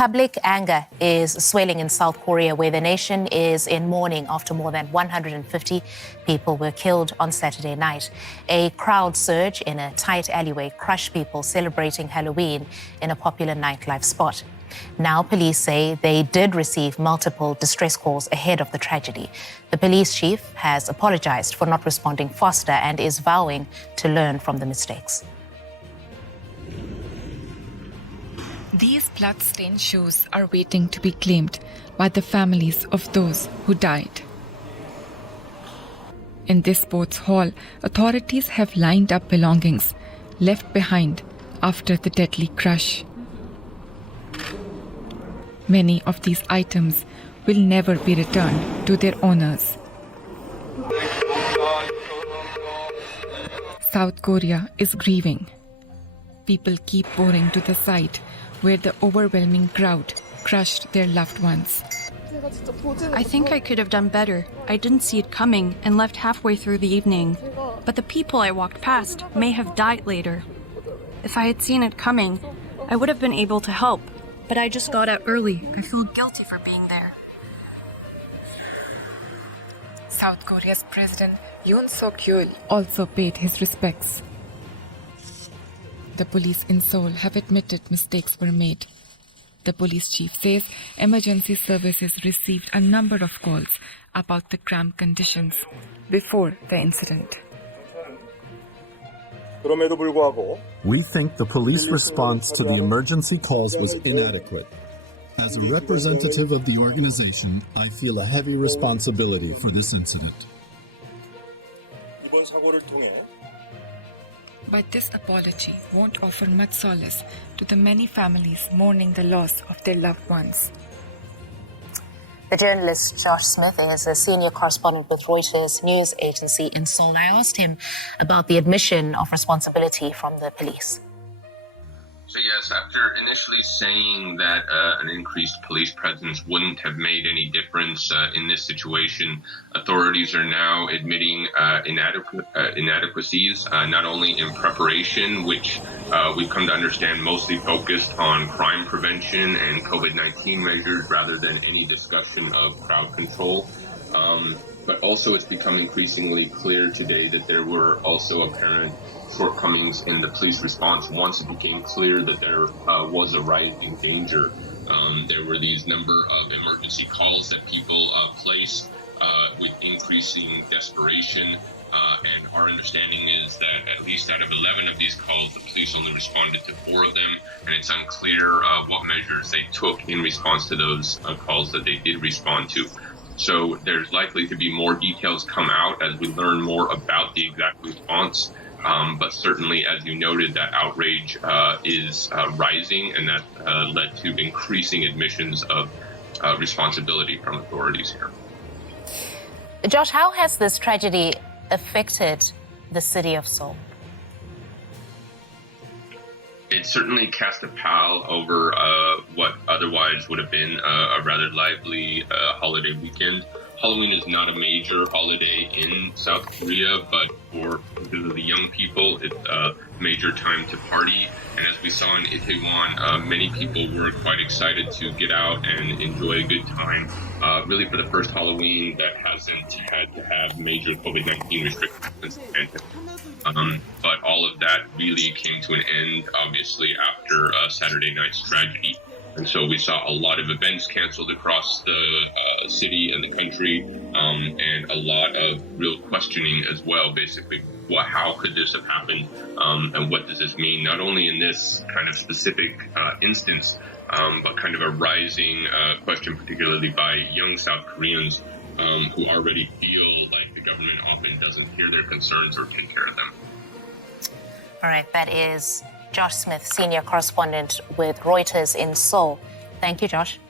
Public anger is swelling in South Korea, where the nation is in mourning after more than 150 people were killed on Saturday night. A crowd surge in a tight alleyway crushed people celebrating Halloween in a popular nightlife spot. Now, police say they did receive multiple distress calls ahead of the tragedy. The police chief has apologized for not responding faster and is vowing to learn from the mistakes. These blood-stained shoes are waiting to be claimed by the families of those who died. In this sports hall, authorities have lined up belongings left behind after the deadly crush. Many of these items will never be returned to their owners. South Korea is grieving. People keep pouring to the site where the overwhelming crowd crushed their loved ones. I think I could have done better. I didn't see it coming and left halfway through the evening. But the people I walked past may have died later. If I had seen it coming, I would have been able to help. But I just got out early. I feel guilty for being there. South Korea's President Yoon Suk-yeol also paid his respects. The police in Seoul have admitted mistakes were made. The police chief says emergency services received a number of calls about the cramped conditions before the incident. We think the police response to the emergency calls was inadequate. As a representative of the organization, I feel a heavy responsibility for this incident. But this apology won't offer much solace to the many families mourning the loss of their loved ones. The journalist Josh Smith is a senior correspondent with Reuters news agency in Seoul. I asked him about the admission of responsibility from the police. So yes, after initially saying that an increased police presence wouldn't have made any difference in this situation, authorities are now admitting inadequacies, not only in preparation, which we've come to understand mostly focused on crime prevention and COVID-19 measures rather than any discussion of crowd control. But also it's become increasingly clear today that there were also apparent shortcomings in the police response once it became clear that there was a rising danger. There were these number of emergency calls that people placed with increasing desperation. And our understanding is that at least out of 11 of these calls, the police only responded to 4 of them. And it's unclear what measures they took in response to those calls that they did respond to. So there's likely to be more details come out as we learn more about the exact response. But certainly, as you noted, that outrage is rising, and that led to increasing admissions of responsibility from authorities here. Josh, how has this tragedy affected the city of Seoul? It certainly cast a pall over what otherwise would have been a rather lively holiday weekend. Halloween is not a major holiday in South Korea, but because of the young people, it's a major time to party. And as we saw in Itaewon, many people were quite excited to get out and enjoy a good time, really for the first Halloween that hasn't had to have major COVID-19 restrictions. But all of that really came to an end, obviously, after Saturday night's tragedy. And so we saw a lot of events canceled across the city and the country, and a lot of real questioning as well, basically. How could this have happened, and what does this mean, not only in this kind of specific instance, but kind of a rising question, particularly by young South Koreans who already feel like the government often doesn't hear their concerns or take care of them. All right, that is Josh Smith, senior correspondent with Reuters in Seoul. Thank you, Josh.